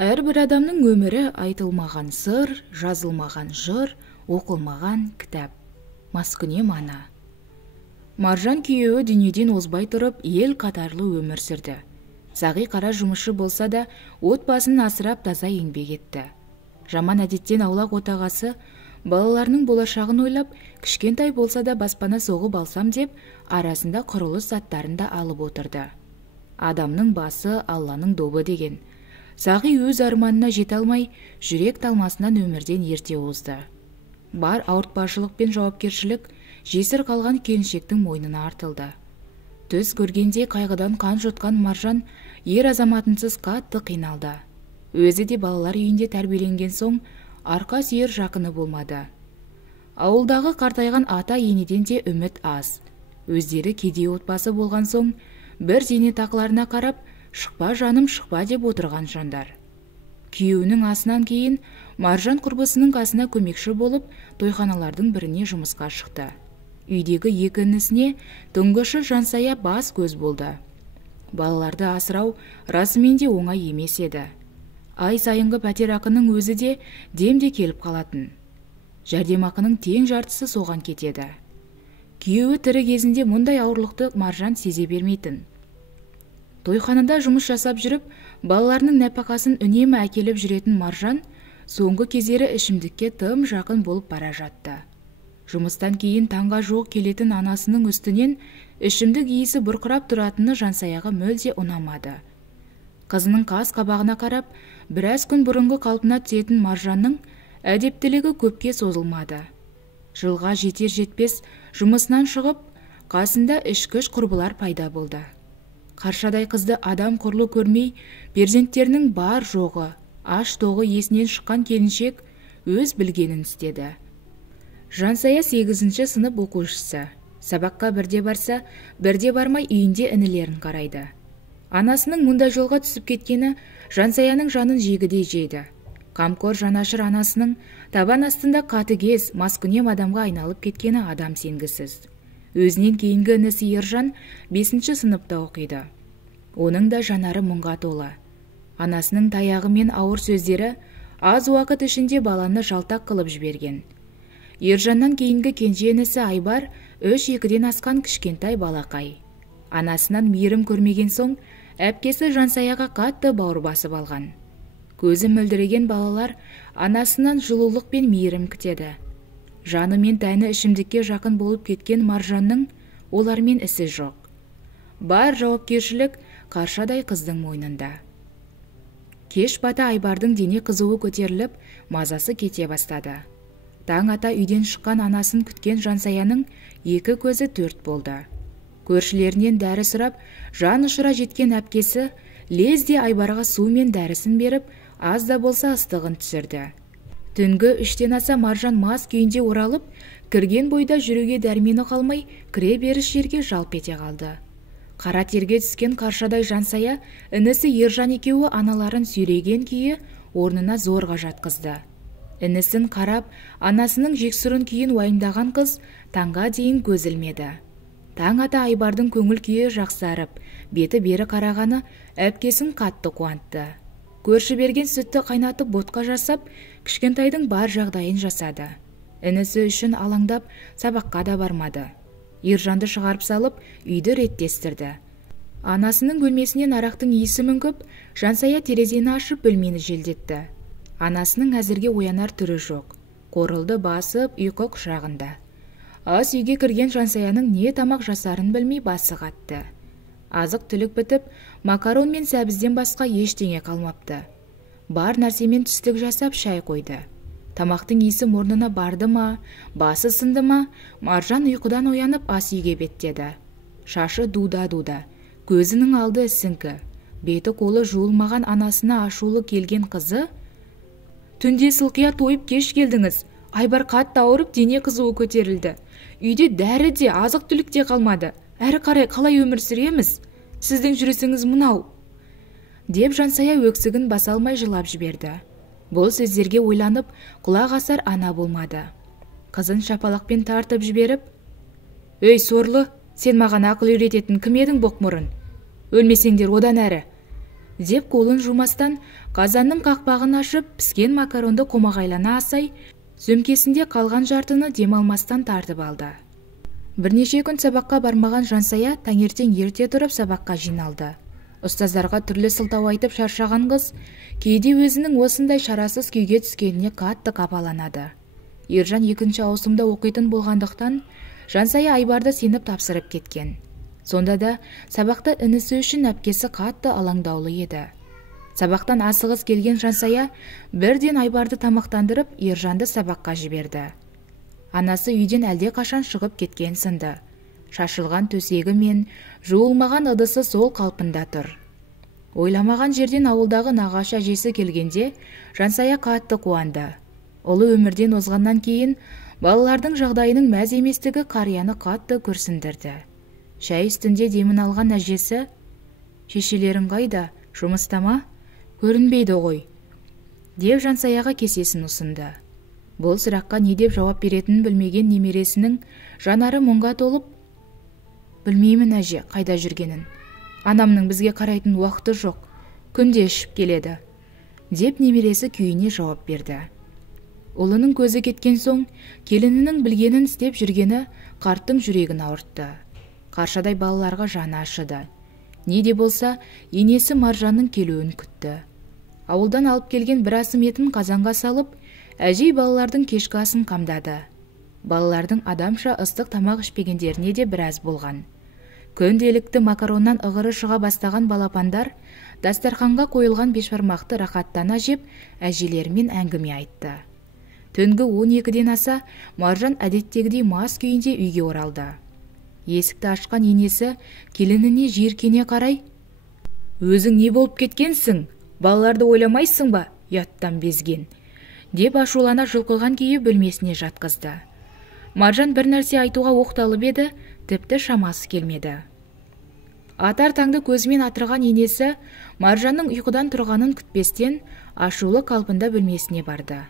Әрбір адамның өмірі айтылмаған сыр, жазылмаған жыр, оқылмаған кітап. Маскүнем ана. Маржан күйеуі дүниеден озбай тұрып, ел қатарлы өмір сүрді. Зағи қара жұмысшы болса да, отбасын асырап таза еңбек етті. Жаман әдеттен аулақ отағасы, балаларының болашағын ойлап, кішкентай болса да баспана соғып алсам деп, арасында құрылыс заттарын да алып отырды. Адамның басы Алланың добы деген. Зағи өз арманына жете алмай, жүрек талмасынан өмірден ерте озды. Бар ауыртпашылық пен жауапкершілік жесір қалған келіншектің мойнына артылды. Түс көргенде қайғыдан қан жұтқан Маржан ер азаматынсыз қатты қиналды. Өзі де балалар үйінде тәрбиеленген соң арқа сүйер жақыны болмады. Ауылдағы қартайған ата енеден де үміт аз. Өздері кедей отбасы болған соң бір зейнетақыларына қарап, шықпа жаным шықпа деп отырған жандар. Күйеуінің асынан кейін Маржан құрбысының қасына көмекші болып, тойханалардың біріне жұмысқа шықты. Үйдегі екі інісіне тұңғышы Жансая бас көз болды. Балаларды асырау расымен де оңай емес еді. Ай сайынғы пәтерақының өзі де демде келіп қалатын. Жәрдемақының тең жартысы соған кетеді. Күйеуі тірі кезінде мұндай ауырлықты Маржан сезе бермейтін. Тойханада жұмыс жасап жүріп, балаларының нәпақасын үнемі әкеліп жүретін Маржан соңғы кездері ішімдікке тым жақын болып бара жатты. Жұмыстан кейін таңға жуық келетін анасының үстінен ішімдік иісі бұрқырап тұратыны Жансаяға мүлде ұнамады. Қызының қас қабағына қарап, біраз күн бұрынғы қалпына түсетін Маржанның әдептілігі көпке созылмады. Жылға жетер-жетпес жұмысынан шығып, қасында ішкіш құрбылар пайда болды. Қаршадай қызды адам құрлы көрмей, перзенттерінің бар жоғы, аш тоғы есінен шыққан келіншек өз білгенін істеді. Жансая 8-ші сынып оқушысы. Сабаққа бірде барса, бірде бармай үйінде інілерін қарайды. Анасының мұндай жолға түсіп кеткені Жансаяның жанын жегідей жейді. Қамқор жанашыр анасының табан астында қатыгез, маскүнем адамға айналып кеткені адам сенгісіз. Өзінен кейінгі інісі Ержан 5-ші сыныпта оқиды. Оның да жанары мұңға толы. Анасының таяғы мен ауыр сөздері аз уақыт ішінде баланы жалтақ қылып жіберген. Ержаннан кейінгі кенже інісі Айбар 3-2-ден асқан кішкентай балақай. Анасынан мейірім көрмеген соң, әпкесі Жансаяға қатты бауыр басып алған. Көзі мөлдіреген балалар анасынан жылулық пен мейірім күтеді. Жаны мен тәні ішімдікке жақын болып кеткен Маржанның олармен ісі жоқ. Бар жауапкершілік қаршадай қыздың мойнында. Кеш бата Айбардың дене қызуы көтеріліп, мазасы кете бастады. Таң ата үйден шыққан анасын күткен Жансаяның екі көзі төрт болды. Көршілерінен дәрі сұрап, жан ұшыра жеткен әпкесі лезде Айбарға су мен дәрісін беріп, аз да болса ыстығын түсірді. Түнгі 3-тен аса Маржан мас күйінде оралып, кірген бойда жүруге дәрмені қалмай, кіре беріс жерге жалп ете қалды. Қара терге түскен қаршадай Жансая, інісі Ержан екеуі аналарын сүйреген күйі орнына зорға жатқызды. Інісін қарап, анасының жексұрын күйін уайымдаған қыз таңға дейін көз ілмеді. Таң ата Айбардың көңіл күйі жақсарып, беті бері қарағаны әпкесін қатты қуантты. Көрші берген сүтті қайнатып ботқа жасап, кішкентайдың бар жағдайын жасады. Інісі үшін алаңдап, сабаққа да бармады. Ержанды шығарып салып, үйді реттестірді. Анасының бөлмесінен арақтың иісі мүңкіп, Жансая терезені ашып бөлмені желдетті. Анасының әзірге оянар түрі жоқ. Қорылды басып, ұйқы құшағында. Ас үйге кірген Жансаяның не тамақ жасарын білмей басы қатты. Азық түлік бітіп, макарон мен сәбізден басқа ештеңе қалмапты. Бар нәрсемен түстік жасап шай қойды. Тамақтың иісі мұрнына барды ма, басы сынды ма, Маржан ұйқыдан оянып ас үйге беттеді. Шашы дуда-дуда, көзінің алды ісіңкі. Беті қолы жуылмаған анасына ашулы келген қызы: «Түнде сылқия тойып кеш келдіңіз. Айбар қатты ауырып, дене қызуы көтерілді. Үйде дәрі де, азық түлік те қалмады. Әрі қарай қалай өмір сүреміз? Сіздің жүрісіңіз мұнау», деп Жансая өксігін баса алмай жылап жіберді. Бұл сөздерге ойланып, құлақ асар ана болмады. Қызын шапалақпен тартып жіберіп: «Өй сорлы, сен маған ақыл үйрететін кім едің боқмұрын? Өлмесеңдер одан әрі. деп қолын жумастан қазанның қақпағын ашып піскен макаронды қомағайлана асай, сөмкесінде қалған жартыны демалмастан тартып алды. Бірнеше күн сабаққа бармаған Жансая таңертең ерте тұрып сабаққа жиналды. Ұстаздарға түрлі сылтау айтып шаршаған қыз кейде өзінің осындай шарасыз күйге түскеніне қатты қапаланады. Ержан екінші ауысымда оқитын болғандықтан Жансая Айбарды сеніп тапсырып кеткен. Сонда да сабақта інісі үшін әпкесі қатты алаңдаулы еді. Сабақтан асығыс келген Жансая бірден Айбарды тамақтандырып Ержанды сабаққа жіберді. Анасы үйден әлде қашан шығып кеткен сынды. Шашылған төсегі мен жуылмаған ыдысы сол қалпында тұр. Ойламаған жерден ауылдағы нағашы әжесі келгенде Жансая қатты қуанды. Ұлы өмірден озғаннан кейін балалардың жағдайының мәз еместігі қарияны қатты күрсіндірді. Шәй үстінде демін алған әжесі: «Шешелерің қайда, жұмыста ма? Көрінбейді ғой», деп Жансаяға кесесін ұсынды. Бұл сұраққа не деп жауап беретінін білмеген немересінің жанары мұңға толып: «Білмеймін әже, қайда жүргенін. Анамның бізге қарайтын уақыты жоқ, күнде ішіп келеді», деп немересі күйіне жауап берді. Ұлының көзі кеткен соң келінінің білгенін істеп жүргені қарттың жүрегін ауыртты. Қаршадай балаларға жаны ашыды. Не де болса енесі Маржанның келуін күтті. Ауылдан алып келген бір асым етін қазанға салып, әжей балалардың кешкі асын қамдады. Балалардың адамша ыстық тамақ ішпегендеріне де біраз болған. Күнделікті макароннан ығыры шыға бастаған балапандар дастарханға қойылған бешбармақты рахаттана жеп, әжелерімен әңгіме айтты. Түнгі 12-ден аса Маржан әдеттегідей мас күйінде үйге оралды. Есікті ашқан енесі келініне жиіркене қарай: «Өзің не болып кеткенсің? Балаларды ойламайсың ба, ұяттан безген», деп ашулана жұлқыған күйі бөлмесіне жатқызды. Маржан бір нәрсе айтуға оқталып еді, тіпті шамасы келмеді. Атар таңды көзімен атырған енесі Маржанның ұйқыдан тұрғанын күтпестен ашулы қалпында бөлмесіне барды.